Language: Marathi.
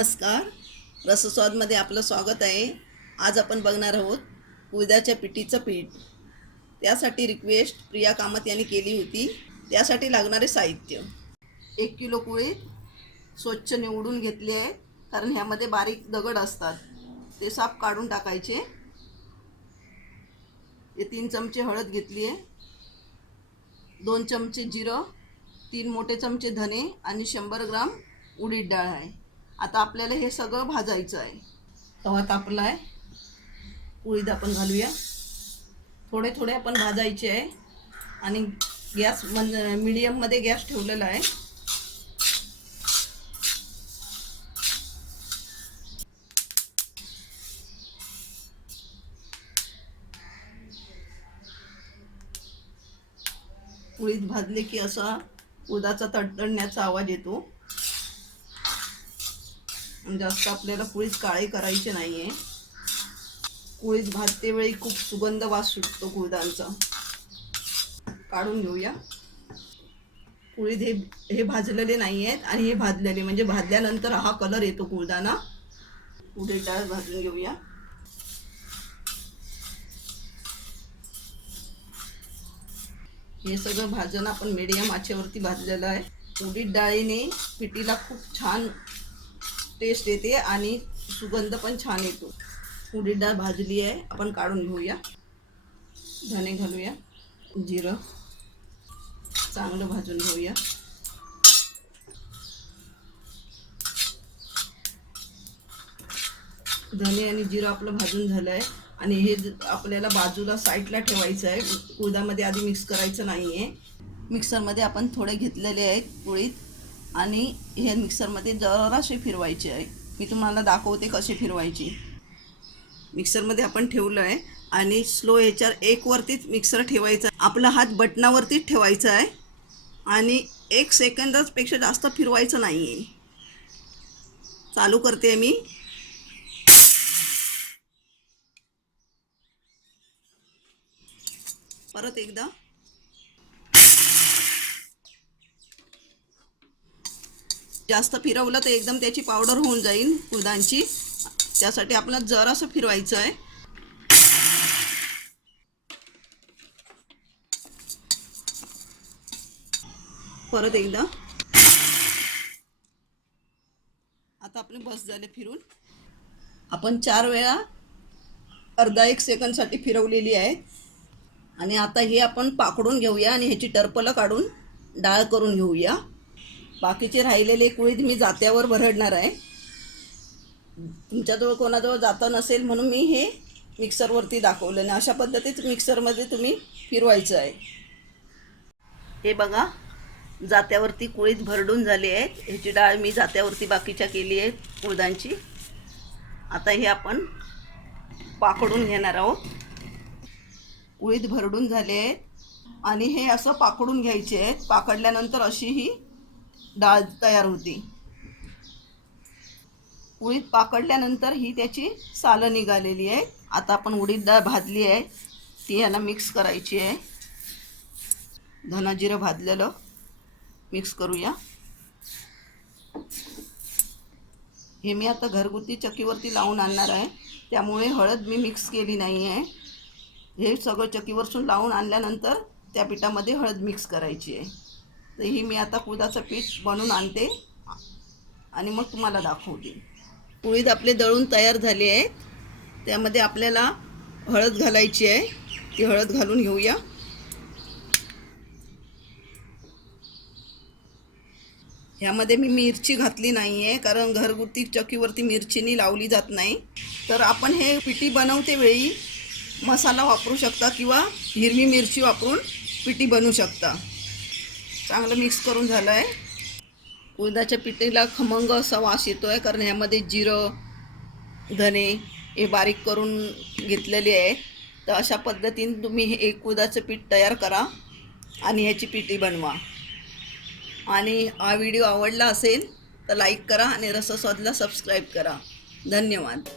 नमस्कार. रसस्वादमध्ये आपलं स्वागत आहे. आज आपण बघणार आहोत उडदाच्या पिठीचं पीठ. त्यासाठी रिक्वेस्ट प्रिया कामत यांनी केली होती. त्यासाठी लागणारे साहित्य: 1 किलो कुळीथ स्वच्छ निवडून घेतले आहे, कारण ह्यामध्ये बारीक दगड असतात, ते साफ काढून टाकायचे. 3 चमचे हळद घेतली आहे, 2 चमचे जिरं, 3 मोठे चमचे धने आणि 100 ग्राम उडीद डाळ आहे. आता आपल्याला हे सगळं भाजायचं आहे. तवा तापला आहे, उडीद आपण घालूया. थोडे थोडे आपण भाजायचे आहे आणि गॅस मीडियममध्ये गॅस ठेवलेला आहे. उडीद भाजले की असा उडदाचा तडतडण्याचा आवाज येतो. जास्त आपल्याला कुळीथ काळे करायचे नाही आहे. कुळीथ भाजते वेळी खूप सुगंध वास सुटतो कुळथांचा. काढून घेऊया. कुळीथ हे भाजलेले नाही आहेत आणि हे भाजलेले, म्हणजे भाजल्यानंतर हा कलर येतो कुळथांना. उडीद डाळ भाजून घेऊया. हे सगळं भाजून आपण मीडियम आचेवरती भाजलेलं आहे. उडीद डाळीने पिठीला खूप छान टेस्ट येते आणि सुगंध पण छान येतो. उडीद डाळ भाजली आहे, आपण काढून घेऊया. धने घालूया, जिरं चांगलं भाजून घेऊया. धने आणि जिरं आपलं भाजून झालं आहे आणि हे आपल्याला बाजूला साईडला ठेवायचं आहे. उडदामध्ये आधी मिक्स करायचं नाही आहे. मिक्सरमध्ये आपण थोडे घेतलेले आहेत कुळीथ आणि हे मिक्सरमध्ये जरासे फिरवायचे आहे. मी तुम्हाला दाखवते कसे फिरवायचे. मिक्सरमध्ये आपण ठेवलं आहे आणि स्लो ह्याच्यावर 1 वरतीच मिक्सर ठेवायचा. आपला हात बटनावरतीच ठेवायचा आहे आणि 1 सेकंदापेक्षा जास्त फिरवायचं नाही आहे. चालू करते मी. परत एकदा. जास्त फिरवलं तर एकदम त्याची पावडर होऊन जाईल उडदांची. त्यासाठी आपल्याला जरासं फिरवायचं आहे. परत एकदा. आता आपले बस झाले फिरून. आपण 4 वेळा अर्धा 1 सेकंदसाठी फिरवलेली आहे आणि आता हे आपण पाकडून घेऊया आणि ह्याची टरपलं काढून डाळ करून घेऊया. बाकीचे राहिलेले कुळीथ मी जात्यावर भरडणार आहे. तुमच्याजवळ कोणाजवळ जातं नसेल म्हणून मी हे मिक्सरवरती दाखवलं नाही. अशा पद्धतीत मिक्सरमध्ये तुम्ही फिरवायचं आहे. हे बघा, जात्यावरती कुळीथ भरडून झाले आहेत. ह्याची डाळ मी जात्यावरती बाकीच्या केली आहे उडदांची. आता हे आपण पाकडून घेणार आहोत. कुळीथ भरडून झाले आहेत आणि हे असं पाकडून घ्यायचे आहेत. पाकडल्यानंतर अशी ही डाळ तयार होती. उडीद पाकडल्यानंतर ही त्याची सालं निघालेली आहे. आता आपण उडीद डाळ भाजली आहे, ती ह्याला मिक्स करायची आहे. धना जिरं भाजलेलं मिक्स करूया. हे मी आता घरगुती चक्कीवरती लावून आणणार आहे, त्यामुळे हळद मी मिक्स केली नाही आहे. हे सगळं चक्कीवरसून लावून आणल्यानंतर त्या पिठामध्ये हळद मिक्स करायची आहे. तर ही मी आता उडदाचं पीठ बनवून आणते आणि मग तुम्हाला दाखवते. उडीद आपले दळून तयार झाले आहेत. त्यामध्ये आपल्याला हळद घालायची आहे. ती हळद घालून घेऊया. ह्यामध्ये मी मिरची घातली नाही आहे, कारण घरगुती चक्कीवरती मिरचीनी लावली जात नाही. तर आपण हे पिठी बनवते वेळी मसाला वापरू शकता किंवा हिरवी मिरची वापरून पिठी बनवू शकता. चांगलं मिक्स करून झालं आहे. उडदाच्या पिठीला खमंग असा वास येतो आहे, कारण ह्यामध्ये जिरं, धने हे बारीक करून घेतलेले आहे. तर अशा पद्धतीने तुम्ही हे एक उडदाचं पीठ तयार करा आणि ह्याची पिठी बनवा. आणि हा व्हिडिओ आवडला असेल तर लाईक करा आणि रसस्वादला सबस्क्राईब करा. धन्यवाद.